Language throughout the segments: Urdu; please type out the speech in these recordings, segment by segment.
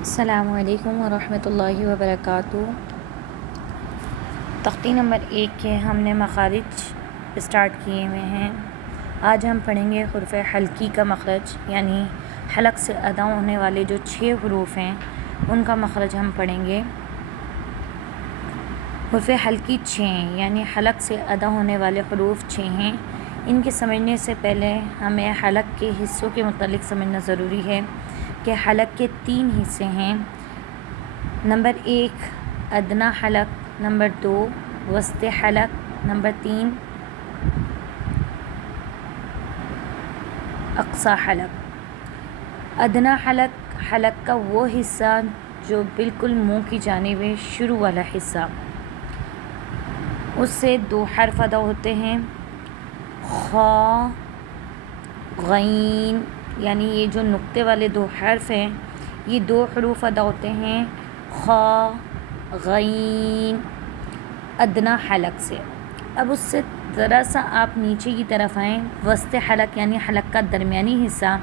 السلام علیکم ورحمۃ اللہ وبرکاتہ۔ تختی نمبر 1 کے ہم نے مخارج اسٹارٹ کیے ہوئے ہیں۔ آج ہم پڑھیں گے حرف حلقی کا مخرج، یعنی حلق سے ادا ہونے والے جو 6 حروف ہیں ان کا مخرج ہم پڑھیں گے۔ حرف حلقی 6 ہیں، یعنی حلق سے ادا ہونے والے حروف 6 ہیں۔ ان کے سمجھنے سے پہلے ہمیں حلق کے حصوں کے متعلق سمجھنا ضروری ہے کہ حلق کے 3 حصے ہیں۔ نمبر 1 ادنیٰ حلق، نمبر 2 وسط حلق، نمبر 3 اقصی حلق۔ ادنیٰ حلق، حلق کا وہ حصہ جو بالکل منہ کی جانب ہے، شروع والا حصہ، اس سے 2 حرف ادا ہوتے ہیں، خا غین، یعنی یہ جو نقطے والے 2 حرف ہیں یہ 2 حروف ادا ہوتے ہیں، خا غین، ادنیٰ حلق سے۔ اب اس سے ذرا سا آپ نیچے کی طرف آئیں، وسط حلق یعنی حلق کا درمیانی حصہ،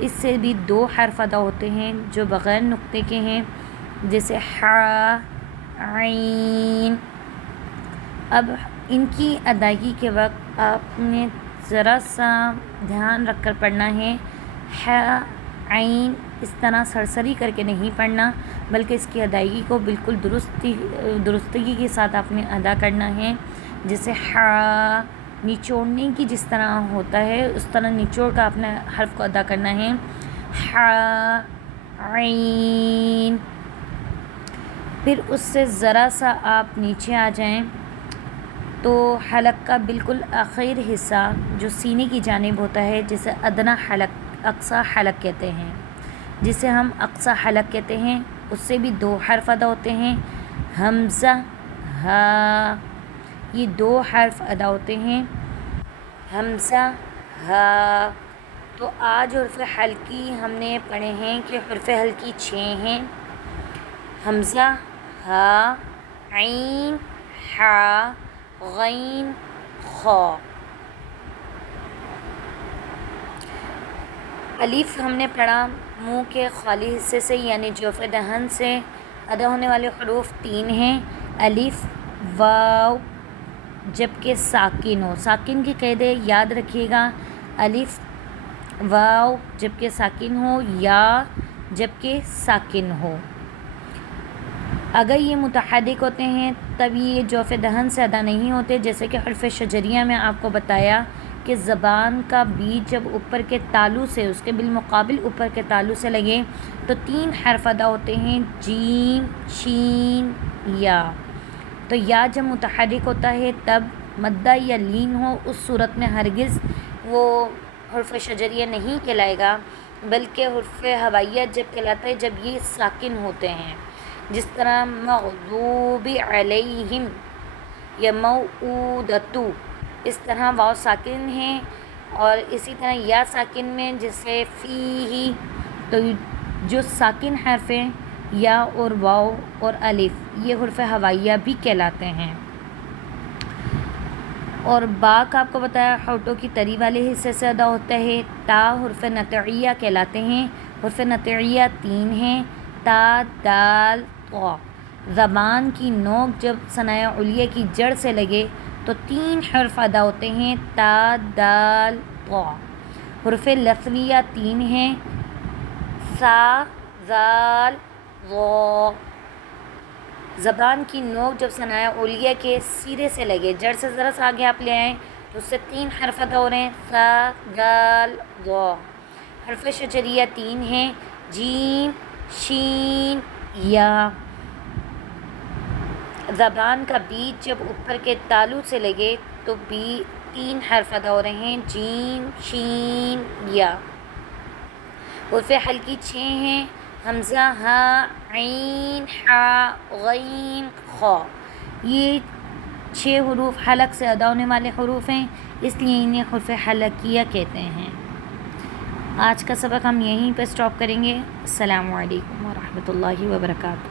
اس سے بھی 2 حرف ادا ہوتے ہیں جو بغیر نقطے کے ہیں، جیسے حا عین۔ اب ان کی ادائیگی کے وقت آپ نے ذرا سا دھیان رکھ کر پڑھنا ہے، حا عین اس طرح سرسری کر کے نہیں پڑھنا، بلکہ اس کی ادائیگی کو بالکل درستگی کے ساتھ آپ نے ادا کرنا ہے۔ جیسے حا نچوڑنے کی جس طرح ہوتا ہے اس طرح نچوڑ کا اپنے حرف کو ادا کرنا ہے، حا عین۔ پھر اس سے ذرا سا آپ نیچے آ جائیں تو حلق کا بالکل آخر حصہ جو سینے کی جانب ہوتا ہے، جسے ادنیٰ حلق، اقصی حلق کہتے ہیں، جسے ہم اقصی حلق کہتے ہیں، اس سے بھی 2 حرف ادا ہوتے ہیں، حمزہ ہا، یہ 2 حرف ادا ہوتے ہیں، حمزہ ہا۔ تو آج حرف حلقی ہم نے پڑھے ہیں کہ حرف حلقی 6 ہیں، حمزہ ہا، عین، حا، غین، خا۔ الف ہم نے پڑھا منہ کے خالی حصے سے، یعنی جوف دہن سے ادا ہونے والے حروف 3 ہیں، الف، واو، جبکہ ساکن ہو، ساکن کی قاعدے یاد رکھیے گا، الف، واو جبکہ ساکن ہو، یا جبکہ ساکن ہو۔ اگر یہ متحرک ہوتے ہیں تب یہ جوف دہن سے ادا نہیں ہوتے، جیسے کہ حرف شجریہ میں آپ کو بتایا کہ زبان کا بیچ جب اوپر کے تالو سے، اس کے بالمقابل اوپر کے تالو سے لگے تو 3 حرف ادا ہوتے ہیں، جیم، شین، یا۔ تو یا جب متحرک ہوتا ہے تب مدہ یا لین ہو، اس صورت میں ہرگز وہ حرف شجریہ نہیں کہلائے گا، بلکہ حرف ہوائیہ جب کہلاتا ہے جب یہ ساکن ہوتے ہیں، جس طرح مغضوب علیہم یا موعودۃ، اس طرح واو ساکن ہیں، اور اسی طرح یا ساکن میں جیسے فیہ، تو جو ساکن حرف ہیں یا اور واو اور الف یہ حرف ہوائیہ بھی کہلاتے ہیں۔ اور با کا آپ کو بتایا ہونٹوں کی تری والے حصے سے ادا ہوتا ہے، تا حرف نطعیہ کہلاتے ہیں، حرف نطعیہ 3 ہیں، تا، دال، طا۔ زبان کی نوک جب ثنایا علیہ کی جڑ سے لگے تو 3 حرف ادا ہوتے ہیں، تا، دال، طا۔ حرف لفظیہ 3 ہیں، سا، زال، ظا۔ زبان کی نوک جب ثنایا علیہ کے سرے سے لگے، جڑ سے ذرا سا آگے آپ لے آئیں تو اس سے 3 حرف ادا ہو رہے ہیں، سا، دال، ظا۔ حرف شجریہ 3 ہیں، جیم، شین، یا۔ زبان کا بیچ جب اوپر کے تالو سے لگے تو بھی 3 حرف ادا ہو رہے ہیں، جیم، شین، یا۔ حرف حلقی 6 ہیں، حمزہ ہا، عین، حا، غین، خا۔ یہ 6 حروف حلق سے ادا ہونے والے حروف ہیں، اس لیے انہیں حرف حلقیہ کہتے ہیں۔ آج کا سبق ہم یہیں پہ سٹاپ کریں گے۔ السلام علیکم ورحمۃ اللہ وبرکاتہ۔